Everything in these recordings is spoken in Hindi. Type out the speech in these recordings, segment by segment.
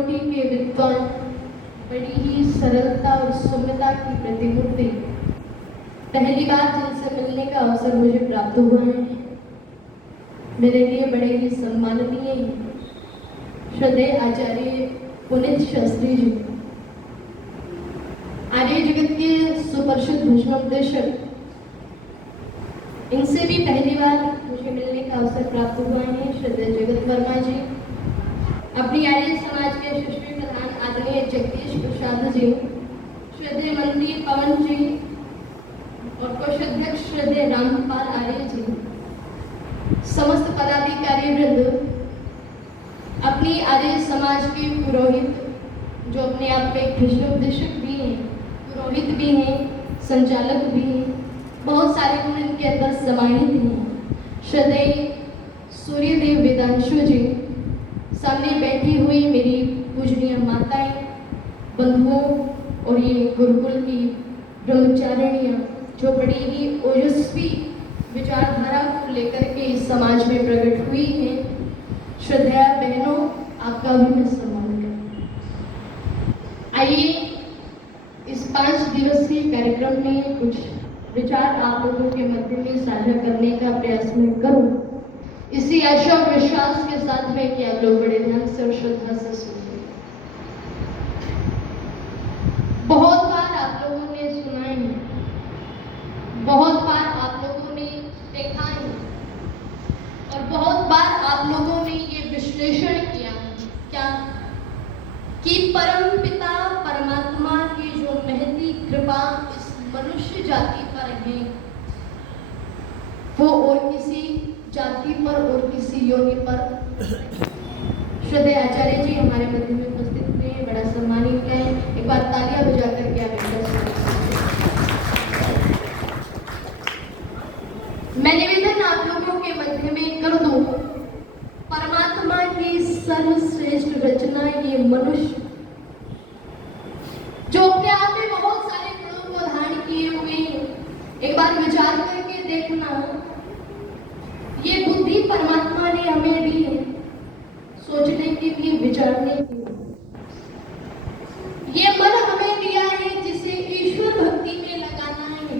कोटि के विद्वान, बड़ी ही सरलता और सौम्यता की प्रतिमूर्ति, पहली बार जिनसे मिलने का अवसर मुझे प्राप्त हुआ है, मेरे लिए बड़े ही सम्माननीय हैं श्रद्धेय आचार्य पुनीत शास्त्री जी, आर्य जगत के सुप्रसिद्ध भस्मोपदेशक। इनसे भी पहली बार मुझे मिलने का अवसर प्राप्त हुआ है श्रद्धेय जगत वर्मा जी, अपनी आर्य समाज के यशस्वी प्रधान आदरणीय जगदीश प्रसाद जी, श्रद्धेय मंत्री पवन जी और कोषाध्यक्ष श्रद्धेय रामपाल आर्य जी, समस्त पदाधिकारी वृंद, अपनी आर्य समाज के पुरोहित जो अपने आप में भस्मोपदेशक भी हैं, पुरोहित भी हैं, संचालक भी हैं, बहुत सारे गुण इनके अंदर समाहित हैं। श्रद्धेय सूर्यदेव वेदांशु जी, सामने बैठी हुई मेरी पूजनीय माताएं, बंधुओं और ये गुरुकुल की ब्रह्मचारिणियां जो बड़ी ही ओजस्वी विचारधारा को लेकर के इस समाज में प्रकट हुई हैं, श्रद्धेय बहनों, आपका भी मैं सम्मान करती हूं। आइए इस 5 दिवसीय कार्यक्रम में कुछ विचार आप लोगों के मध्य में साझा करने का प्रयास मैं करूं, इसी आशा और विश्वास के साथ में कि आप लोग बड़े ध्यान से और श्रद्धा से सुनिए। बहुत बार आप लोगों ने सुना है, बहुत बार आप लोगों ने देखा है और बहुत बार आप लोगों ने ये विश्लेषण किया क्या कि परम पिता परमात्मा की जो महती कृपा इस मनुष्य जाति पर है, वो और किसी जाति पर और किसी योनि पर। श्रद्धेय आचार्य जी हमारे मध्य में उपस्थित हुए, बड़ा सम्मानित है। एक बार तालियां बजा करके आप मैं निवेदन आप लोगों के मध्य में कर दूं, परमात्मा की सर्वश्रेष्ठ रचना ये मनुष्य जो अपने आप में बहुत सारे गुणों को धारण किए हुए हैं, एक बार विचार करके देखना, ये बुद्धि परमात्मा ने हमें दी है सोचने के लिए, विचारने के लिए। ये मन हमें दिया है जिसे ईश्वर भक्ति में लगाना है।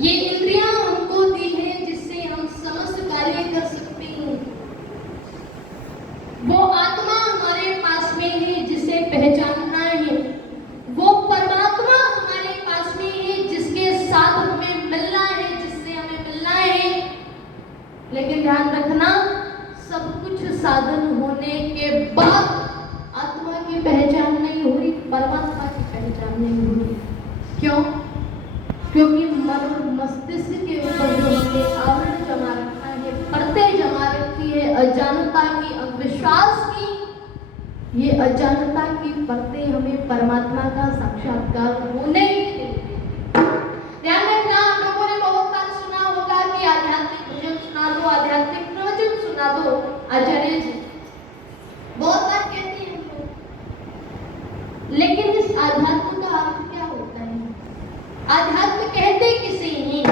ये इंद्रियां हमको दी है जिससे हम समस्त कार्य कर सकते हैं। वो आत्मा हमारे पास में है जिसे पहचानना है। वो परमात्मा हमारे पास में है जिसके साथ हमें मिलना है, जिससे हमें मिलना है। लेकिन ध्यान रखना, सब कुछ साधन होने के बाद आत्मा की पहचान नहीं हो रही, परमात्मा की पहचान नहीं हो रही। क्यों? क्योंकि मन और मस्तिष्क के ऊपर जो हमने आवरण जमा रखा है, परतें जमा रखी है अज्ञानता की, अविश्वास की, ये अज्ञानता की परतें हमें परमात्मा का साक्षात्कार होने ही नहीं देती। ध्यान रखना, आप लोगों ने बहुत बार सुना होगा कि आध्यात्मिक भजन सुना दो, आध्यात्मिक प्रवचन सुना दो। आचार्य जी बहुत बार कहते हैं हम लोग, लेकिन इस आध्यात्म का अर्थ क्या होता है? आध्यात्म कहते किसे हैं?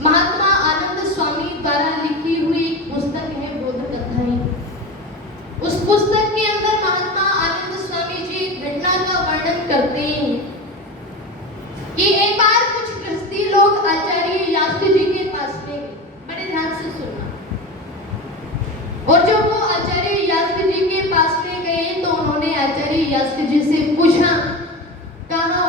महात्मा आनंद स्वामी द्वारा लिखी हुई एक पुस्तक है बोध कथाएं। उस पुस्तक के अंदर महात्मा आनंद स्वामी जी एक घटना का वर्णन करते हैं कि एक बार कुछ गृहस्थी लोग आचार्य यास्क जी के पास में गए। बड़े ध्यान से सुनना। और जब वो आचार्य यास्क जी के पास में गए तो उन्होंने आचार्य यास्क जी से पूछा, कहा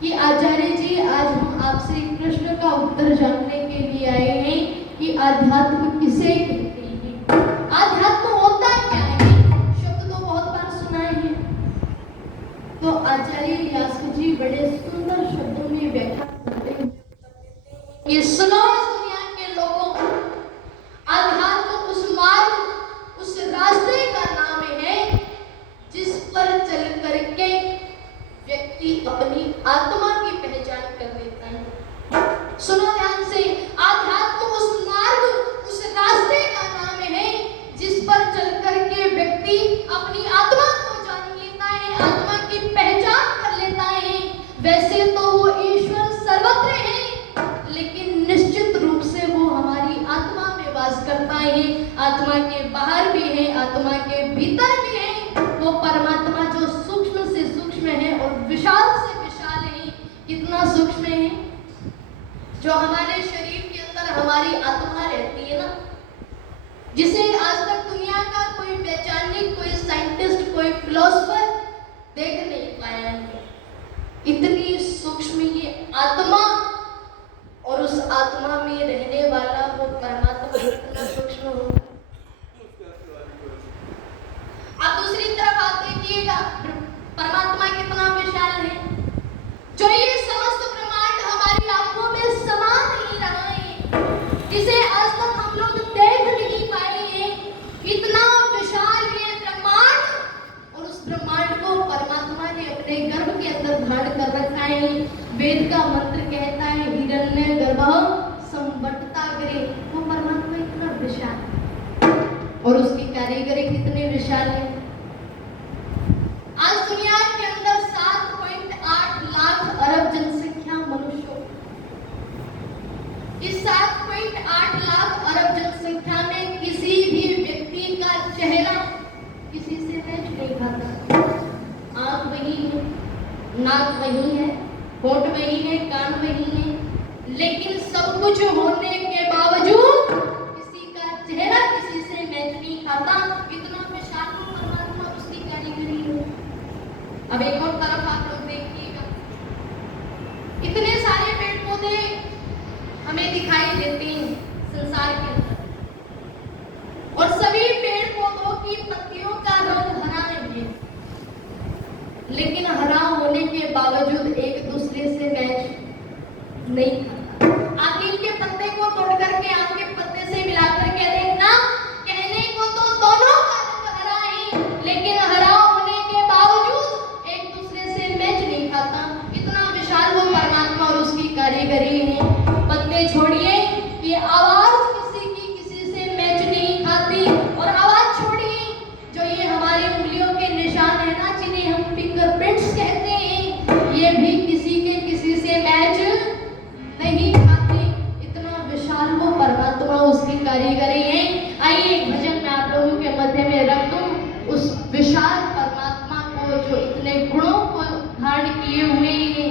कि आचार्य जी, आज हम आपसे प्रश्न का उत्तर जानने के लिए आए हैं कि आध्यात्म किसे कहते हैं? आध्यात्म होता क्या है? शब्द तो बहुत बार सुना है। तो आचार्य यास्क जी बड़े सुंदर शब्दों में व्याख्या करते हैं कि सुनो दुनिया के लोगों, आध्यात्म उस मार्ग, उस रास्ते का नाम है जिस पर चल करके व्यक्ति अपनी आत्मा की पहचान कर लेता है। सुनो ध्यान से, आध्यात्म उस मार्ग, उस रास्ते का नाम है जिस पर चल करके व्यक्ति अपनी आत्मा को जान लेता है, आत्मा की पहचान कर लेता है। वैसे तो वो ईश्वर सर्वत्र है, लेकिन निश्चित रूप जो हमारे शरीर के अंदर हमारी आत्मा रहती है ना, जिसे आज तक दुनिया का कोई वैज्ञानिक, कोई साइंटिस्ट, कोई फिलोसफर देख नहीं पाया है। इतनी सूक्ष्म ये आत्मा और उस आत्मा में रहने वाला वो परमात्मा कितना सूक्ष्म होगा। आप दूसरी तरफ आप देखिएगा, परमात्मा कितना विशाल है, जो ये समस्त ब्रह्मांड हमारी आंखों में समा नहीं रहा है, जिसे आज तक हम लोग देख नहीं पाए हैं। इतना विशाल ये ब्रह्मांड, और उस ब्रह्मांड को परमात्मा ने अपने गर्भ के अंदर धारण कर रखा है। वेद का मंत्र कहता है हिरण्य गर्भ संवटताग्रे, वो परमात्मा इतना विशाल है और उसकी कारीगरी कितनी विशाल है। आज दुनिया के अंदर 7.8 लाख अरब जनसंख्या मनुष्यों, इस 7.8 लाख अरब जनसंख्या में किसी भी व्यक्ति का चेहरा किसी से मैच नहीं खाता। आंख वही है, नाक वही है, होठ वही है, कान वही है, लेकिन सब कुछ होने के बावजूद किसी का चेहरा किसी से मैच नहीं खाता। इतना विशाल परमात्मा, उसकी कारीगरी है। अब एक और तरफ आप लोग देखिएगा, इतने सारे पेड़ पौधे हमें दिखाई देते हैं संसार के अंदर, और सभी पेड़ पौधों की पत्तियों का रंग हरा है, लेकिन हरा होने के बावजूद एक दूसरे से मैच नहीं खाता। आप नीम के पत्ते को तोड़ करके आम के पत्ते से मिलाकर के देखना, कहने को तो दोनों का रंग हरा है, लेकिन हरा होने के बावजूद एक दूसरे से मैच नहीं खाता। इतना विशाल वो परमात्मा और उसकी कारीगरी है। पत्ते छोड़िए, ये आवाज किसी की किसी से मैच नहीं खाती, और आवाज छोड़िए, जो ये हमारी उंगलियों के निशान है ना, जिन्हें हम फिंगरप्रिंट्स कहते हैं, ये भी किसी के किसी से मैच नहीं खाती। इतना विशाल वो परमात्मा, उसकी कारीगरी है। आइए एक भजन में आप लोगों के मध्य में रख दूं उस विशाल परमात्मा को, जो इतने गुणों को धारण किए हुए हैं,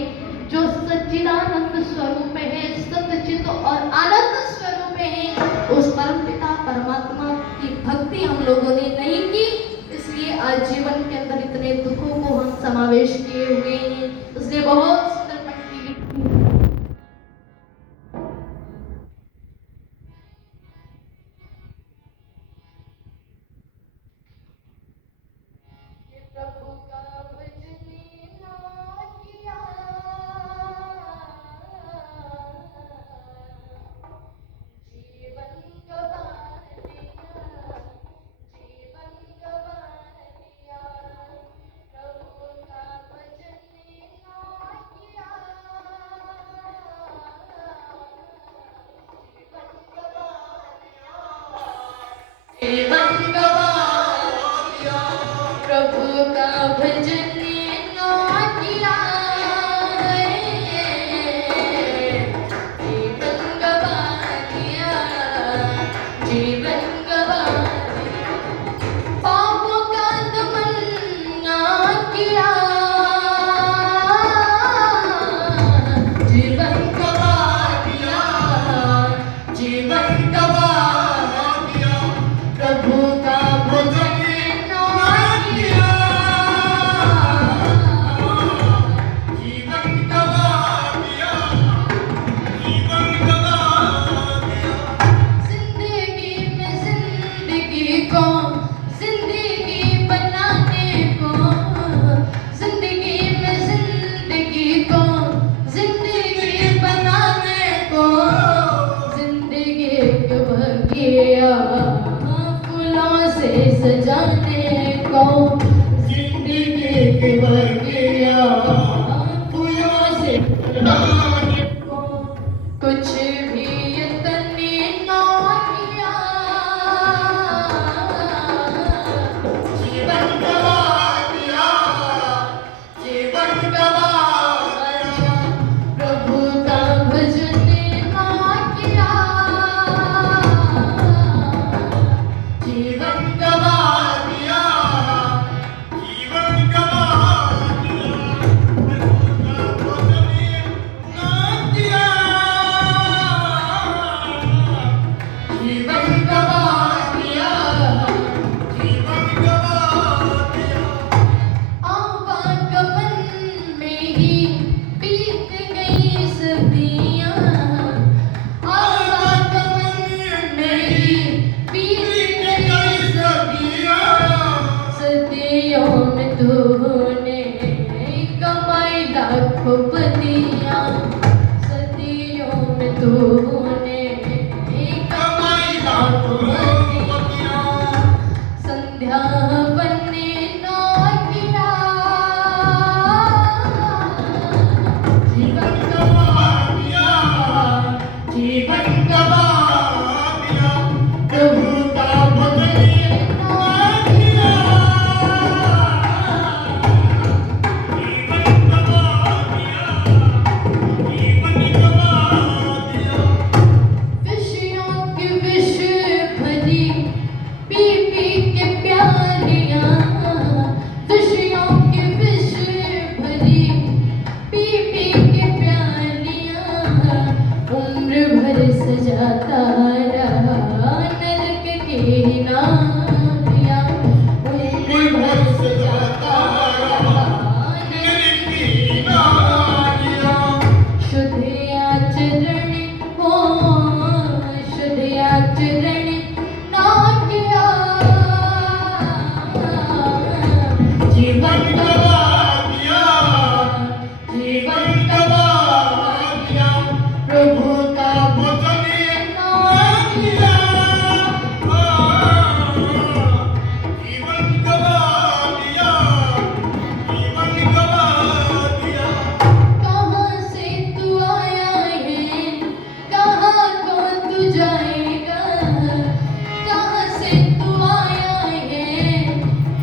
जो सच्चिदानंद स्वरूप है, सच्चित और आनंद स्वरूप है। उस परम पिता परमात्मा की भक्ति हम लोगों ने नहीं की, इसलिए आज जीवन के अंदर इतने दुखों को हम समावेश किए हुए हैं। इसलिए बहुत सुंदर पंक्ति लिखी है। तूने कमाई लाखों पतियां, सदियों में तूने कमाई लाखों पतियां, संध्या बनने ना किया, जीवन गवा दिया, जीवन गवा दिया, प्रभु का भजन ना किया, जीवन गवा दिया, जीवन गवा दिया। विषयों की विष भरी पी पी के प्यालियां, विषयों की विष भरी पी पी के प्यालियां, उम्र भर सजाता रहा नरक की नालियां, उम्र भर सजाता रहा नरक की नालियां। शुद्ध आचरण हो, शुद्ध आचरण ना किया, जीवन गवा दिया, जीवन गवा दिया, प्रभु का भजन ना किया, जीवन गवा दिया, जीवन गवा दिया। कहाँ से तू आया है, कहाँ को तू जाएगा, कहाँ से तू आया है,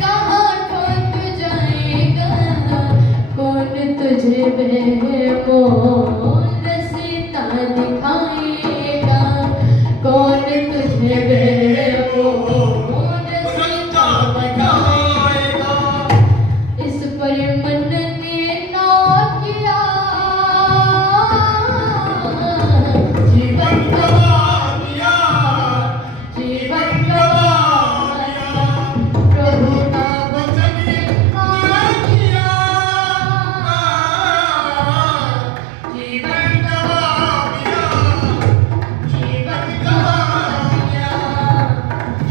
कहाँ को तू जाएगा, कौन तुझे बेमोल रास्ता दिखाएगा, कौन तुझे बेमोल रास्ता दिखाएगा। इस पर मन ने ना किया, जीवन गवा दिया, जीवन गवा दिया, प्रभु का वचन ना किया, जीवन गवा दिया, जीवन गवा दिया,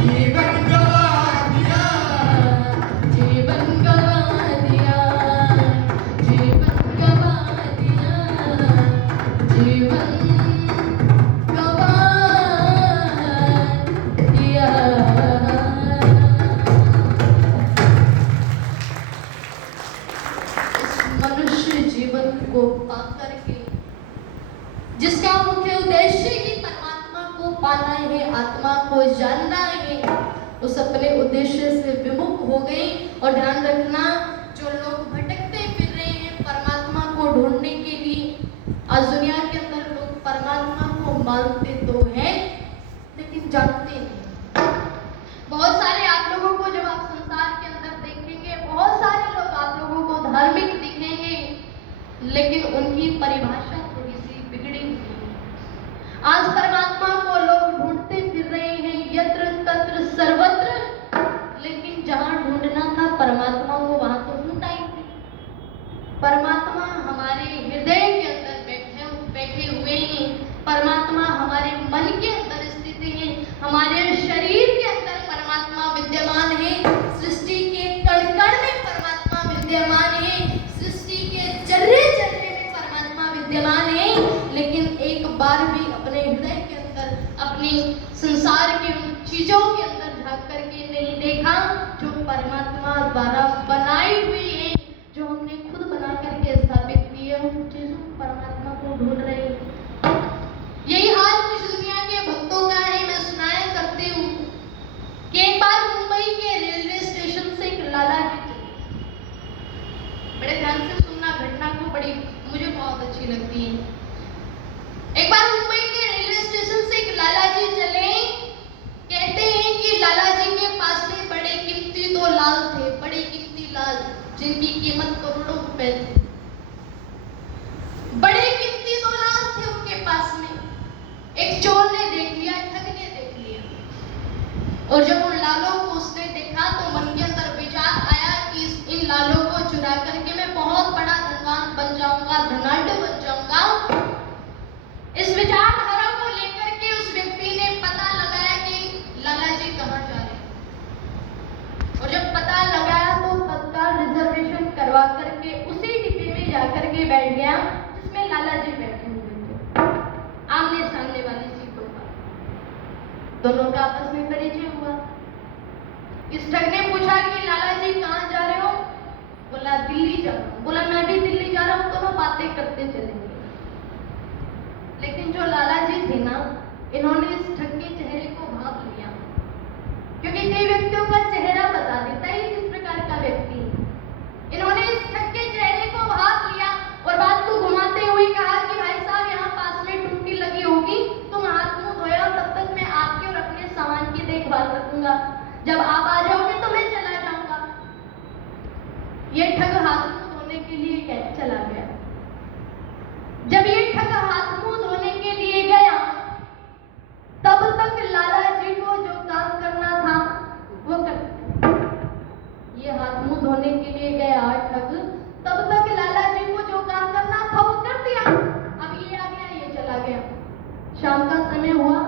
जीवन गवा दिया, जीवन गवा दिया, जीवन गवा दिया, जीवन गवा दिया। इस मनुष्य जीवन को पाकर के जिसका मुख्य उद्देश्य ही परमात्मा को पाना है, आत्मा को जानना है, उस अपने उद्देश्य से विमुख हो गई। और ध्यान रखना, जो लोग भटकते फिर रहे हैं परमात्मा को ढूंढने के लिए, आज दुनिया के अंदर लोग परमात्मा को मानते तो हैं लेकिन जानते नहीं। बहुत सारे आप लोगों को जब आप संसार के अंदर देखेंगे, बहुत सारे लोग आप लोगों को धार्मिक दिखेंगे, लेकिन उनकी परिभाषा थोड़ी सी बिगड़ी हुई है। आज परमात्मा को लोग ढूंढते फिर रहे हैं यत्र तत्र सर्वत्र, लेकिन जहां ढूंढना था परमात्मा को वहां तो ढूंढा ही नहीं। परमात्मा हमारे हृदय के अंदर बैठे हुए हैं, परमात्मा हमारे मन के अंदर स्थित है, हमारे शरीर के अंदर परमात्मा विद्यमान है, सृष्टि के कण कण में परमात्मा विद्यमान है, सृष्टि के जर्रे जर्रे में परमात्मा विद्यमान है। लेकिन एक बार भी अपने हृदय के अंदर, अपनी संसार के उन चीजों के अंदर झांक करके नहीं देखा जो परमात्मा द्वारा बनाई हुई है, जो हमने खुद बना करके स्थापित की है। उन चीजों परमात्मा को ढूंढ रहे हैं। यही हाल कुछ दुनिया के भक्तों का है। मैं सुनाया करती हूँ कि एक बार मुंबई के रेलवे स्टेशन से एक लाला जी चले। बड़े ध्यान से सुनना, घटना को बड़ी मुझे बहुत अच्छी लगती है। एक बार मुंबई के रेलवे स्टेशन से एक लाला जी चले। कहते हैं कि लाला जी के पास में बड़े कीमती दो लाल थे, बड़े कीमती लाल, जिनकी कीमत करोड़ों रुपए थी। बड़े कीमती दो लाल थे उनके पास में। एक चोर ने देख लिया, ठग ने देख लिया, और जब उन लालों को उसने देखा तो मन के अंदर विचार आया कि इन लालों को चुरा करके मैं बहुत बड़ा धनवान बन जाऊंगा, धनाढ्य बन जाऊंगा। इस विचारधारा को लेकर के उस व्यक्ति ने पता लगाया कि लाला जी कहाँ जा रहे हैं, और जब पता लगाया तो तत्काल रिजर्व बैठ गया जिसमें लाला जी बैठे हुए थे, आमने सामने वाली सीटों पर। दोनों का आपस में परिचय हुआ। इस ठग ने पूछा कि लाला जी कहाँ जा रहे हो? बोला दिल्ली जा रहा हूँ। बोला मैं भी दिल्ली जा रहा हूँ, दोनों बातें करते चलेंगे। लेकिन जो लाला जी थे ना, इन्होंने इस ठग के चेहरे को भांप लिया, क्योंकि कई व्यक्तियों का चेहरा बता देता है किस प्रकार का व्यक्ति है। इन्होंने इस ठग के चेहरे को भांप लिया और बात को घुमाते हुए कहा कि भाई साहब यहाँ पास में टूटी लगी होगी, तुम हाथ मुंह धोए और तब तक मैं आपके और अपने सामान की देखभाल रखूंगा, जब आप आ जाओगे तो मैं चला जाऊंगा। ये ठग हाथ मुंह धोने के लिए चला गया। जब ये ठग हाथ मुंह धोने के लिए गया, तब तक लाला जी को जो काम करना था वो कर, ये हाथ मुंह धोने के लिए गया ठग, तब तक लाला जी को जो काम करना था वो कर दिया। अब ये आ गया, ये चला गया। शाम का समय हुआ,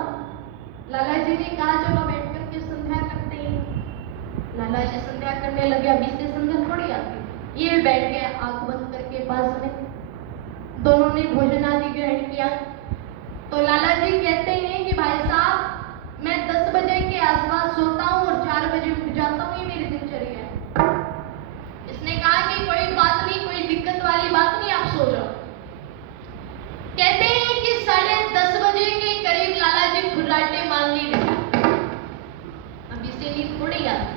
लाला जी ने कहा चलो बैठ करके संध्या करते हैं। लाला जी संध्या करने लगे। अभी से संध्या थोड़ी आती, ये बैठ गया आंख बंद करके पास में। दोनों ने भोजन आदि ग्रहण किया। तो लाला जी कहते हैं कि भाई साहब मैं 10 बजे के आसपास सोता हूँ और 4 बजे उठ जाता हूँ, ये मेरी दिनचर्या है। इसने कहा कि कोई बात नहीं, कोई दिक्कत वाली बात नहीं, आप सो जाओ। कहते हैं कि 10:30 बजे के करीब लाला जी खुर्राटे मारने लगे। अब इसे नींद थोड़ी आती।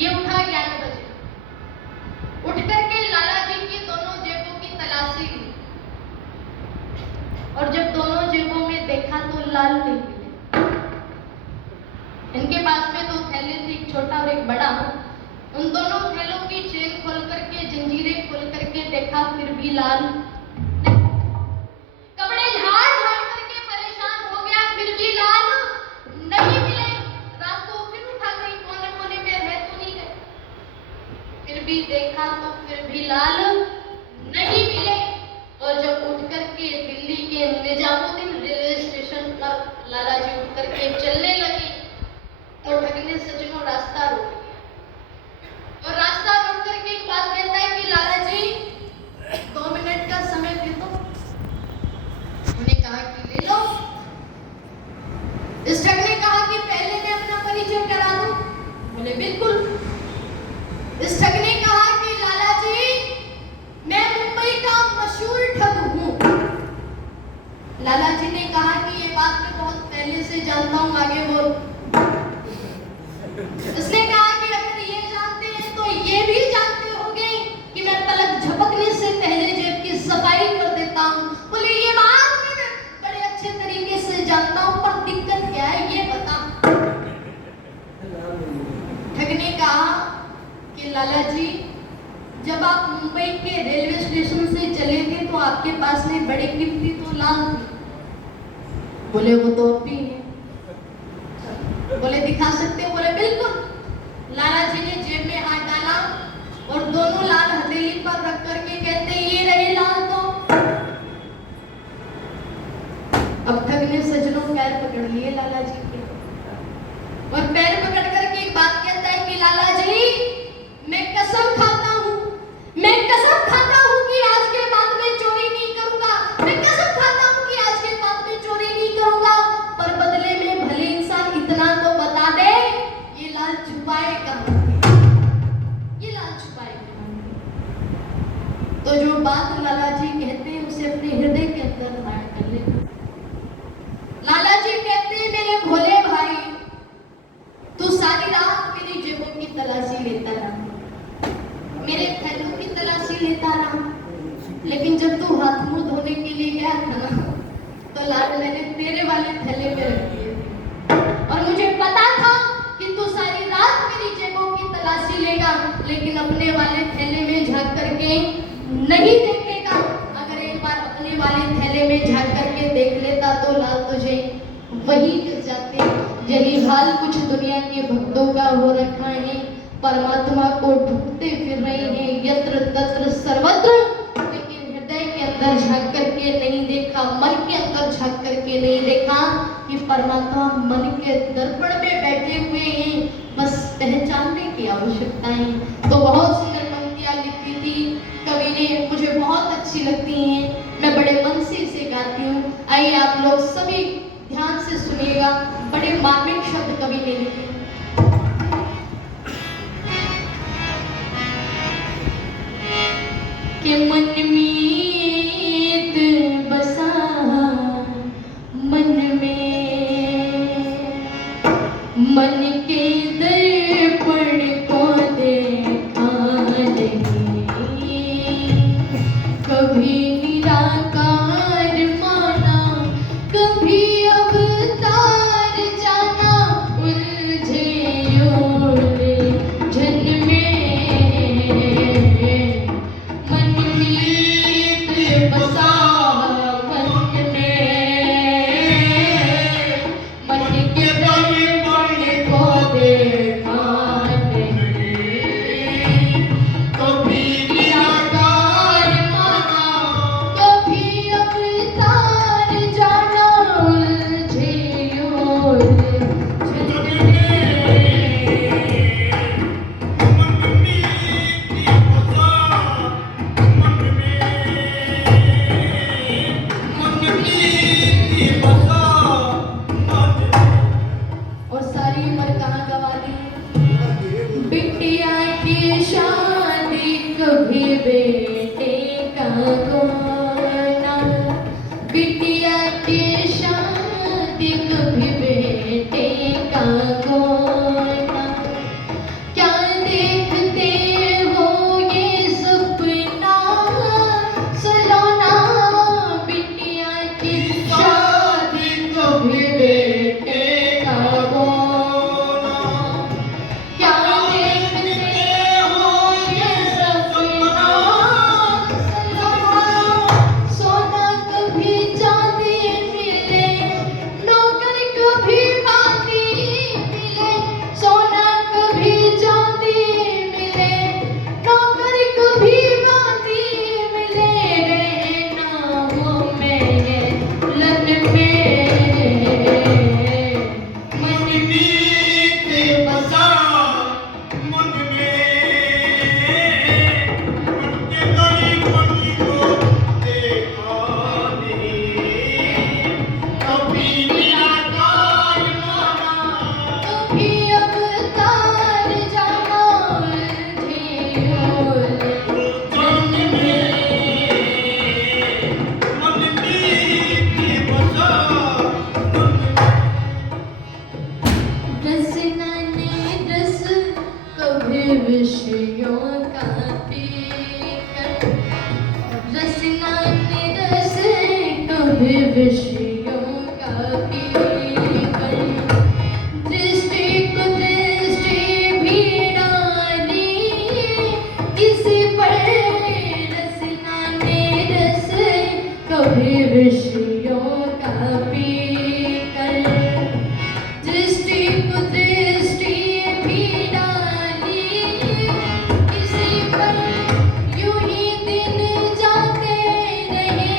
ये उठा 11 बजे। उठ करके लाला जी की दोनों जेबों की तलाशी ली और जब दोनों जेबों में देखा तो लाल नहीं मिले। इनके पास में 2 थैले थे, एक छोटा और एक बड़ा। उन दोनों थैलों की चेन खोल करके, जंजीरें खोल करके देखा, फिर भी लाल। कपड़े झाड़ झाड़ करके परेशान हो गया, फिर भी लाल नहीं मिले। रात को फिर उठा गई, कोने कोने में रह तो नहीं गए, फिर भी देखा तो फिर भी लाल नहीं मिले। और जब उठ करके दिल्ली के निजामुद्दीन रेलवे स्टेशन पर लाला जी उठ करके चलने लगे तो ठग ने सज्जनों रास्ता रोक दिया। और रास्ता रोक करके एक बात कहता है कि लाला जी 2 मिनट का समय दे दो। उन्होंने कहा कि ले लो। इस ठग ने कहा कि पहले मैं अपना परिचय करा दूं। बोले बिल्कुल। इस ठग ने कहा कि लाला जी मैं मुंबई का मशहूर ठग हूं। लाला जी ने कहा कि ये बात मैं बहुत पहले से जानता हूं, आगे बोल। उसने कहा कि अगर ये जानते हैं तो ये भी जानते होंगे कि मैं पलक झपकने से पहले जेब की सफाई कर देता हूं। बोले ये बात मैं बड़े अच्छे तरीके से जानता हूं, पर दिक्कत क्या है ये बता। ठग ने कहा कि लाला जी जब आप मुंबई के रेलवे स्टेशन से चले थे तो आपके पास में बड़े कीमती तो लाल थे। बोले वो तो भी है। बोले दिखा सकते हो? बोले बिल्कुल। लाला जी ने जेब में हाथ डाला और दोनों लाल हथेली पर रख करके कहते ये रहे लाल। तो अब ठग ने सज्जनों पैर पकड़ लिए लाला जी के, और पैर पकड़ करके एक बात कहता है कि लाला जी मैं कसम खाता हूँ, मैं कसम खाता हूँ कि आज के बाद में चोरी नहीं करूंगा। मैं कसम खाता हूँ कि आज के बाद में चोरी नहीं करूंगा, पर बदले में भले इंसान इतना तो बता दे ये लाल छुपाए कहाँ, ये लाल छुपाए कहाँ। तो जो बात लाला जी कहते हैं उसे अपने हृदय के अंदर धारण कर ले। लाला जी कहते हैं मेरे भोले भाई तू सारी रात मेरी जेबों की तलाशी लेता रहा, मेरे थैलों की तलाशी लेता रहा, लेकिन जब तू हाथ मुंह धोने के लिए गया था ना तो लाल मैंने तेरे वाले थैले में रख दिए थे। और मुझे पता था कि तू सारी रात मेरी जेबों की तलाशी लेगा, लेकिन अपने वाले थैले में झांक करके नहीं देखेगा। अगर एक बार अपने वाले थैले में झांक करके देख लेता तो लाल तुझे वही मिल जाते। यही हाल कुछ दुनिया के भक्तों का हो रखा है। परमात्मा को ढूंढते फिर रहे हैं यत्र तत्र सर्वत्र, लेकिन हृदय के अंदर झांक करके नहीं देखा, मन के अंदर झांक करके नहीं देखा कि परमात्मा मन के दर्पण में बैठे हुए हैं। बस पहचानने की आवश्यकता है। तो बहुत सुंदर पंक्तियां पंक्तियाँ लिखी थी कवि ने, मुझे बहुत अच्छी लगती हैं। मैं बड़े मन से इसे गाती हूँ। आइए आप लोग सभी ध्यान से सुनिएगा। बड़े मार्मिक शब्द कवि ने लिखे। कि मन मीत बसा मन में, मन के दर्पण को देखा नहीं, कभी निराकार माना, कभी अवतार जाना, उलझे उलझन में, मन मीत बसा मन में, मन के दर्पण को देखा नहीं, कभी निराकार माना, कभी अवतार जाना, उलझे उलझन और सारी उम्र कहाँ गवा दी। बिटिया की शादी कभी बेटे का गोना, बिटिया की शादी कभी बेटे का गोना, क्या देखते हो ये सपना सलोना, बिटिया की शादी कभी बेटे का गोना, क्या देखते हो ये सपना सलोना, सोना कभी चांदी मिले, नौकर कभी बांदी मिले, सोना कभी चांदी मिले, नौकर कभी बांदी मिले, रहना वो मेरे लन में, मन मीत बसा मन में, मन के दर्पण को देखा नहीं, कभी निराकार माना, कभी अवतार जाना, उलझे उलझन मन मीत बसा मन रसना ने रस कभी विषयों का पीकर, रसना ने रस कभी विषयों का पीकर, दृष्टि को दृष्टि भी डाली किसी पर, रसना ने रस कभी विषयों का पीकर, दृष्टि को दृष्टि भी डाली किसी पर, यूं ही दिन जाते रहे,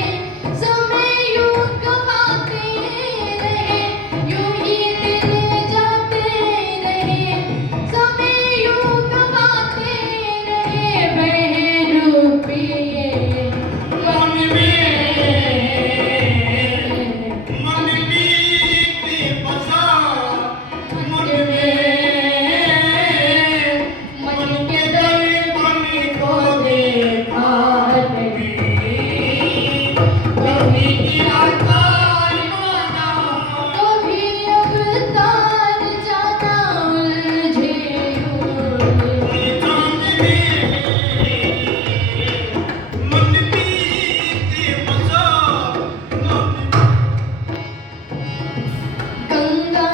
समय यूं गवाते रहे, यूं ही दिन जाते रहे, समय यूं गवाते रहे, बहरूपिये मन में, मन मीत बसा मन में, मन के दर्पण को देखा नहीं, कभी निराकार माना, कभी अवतार जाना, उलझे उलझन मन मीत बसा गंगा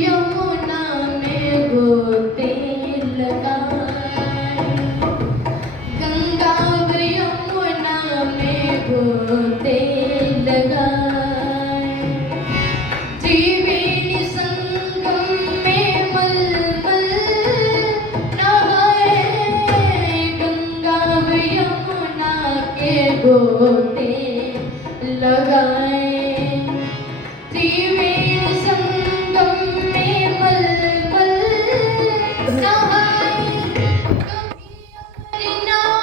यमुना में गोते लगाए, गंगा यमुना में गोते लगाए, त्रिवेणी संगम में मलमल नहाए, गंगा यमुना के गोते लगाए, त्रिवेणी संगम में मलमल नहाए, कभी अमरनाथ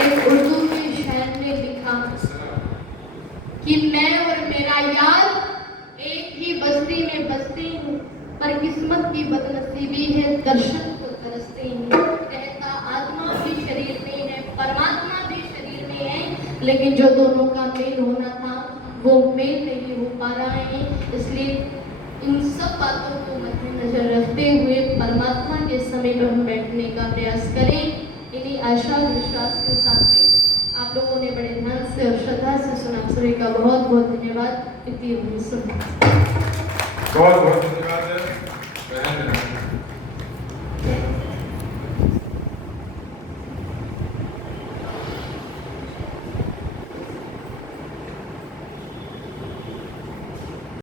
एक उर्दू के शायर ने लिखा कि मैं और मेरा यार एक ही बस्ती में बसते हैं, पर किस्मत की बदनसीबी है दर्शन को तरसते हैं। कहता आत्मा भी शरीर में है, परमात्मा भी शरीर में है, लेकिन जो दोनों का मेल होना था वो मेल नहीं हो पा रहा है। इसलिए इन सब बातों को मद्देनजर रखते हुए परमात्मा के समीप हम बैठने का प्रयास करें। इन्हीं आशा और विश्वास के साथ में आप लोगों ने बड़े ध्यान से और श्रद्धा से सुना। आप सभी का बहुत बहुत धन्यवाद। इतनी उम्मीद सुन बहुत बहुत धन्यवाद है बहन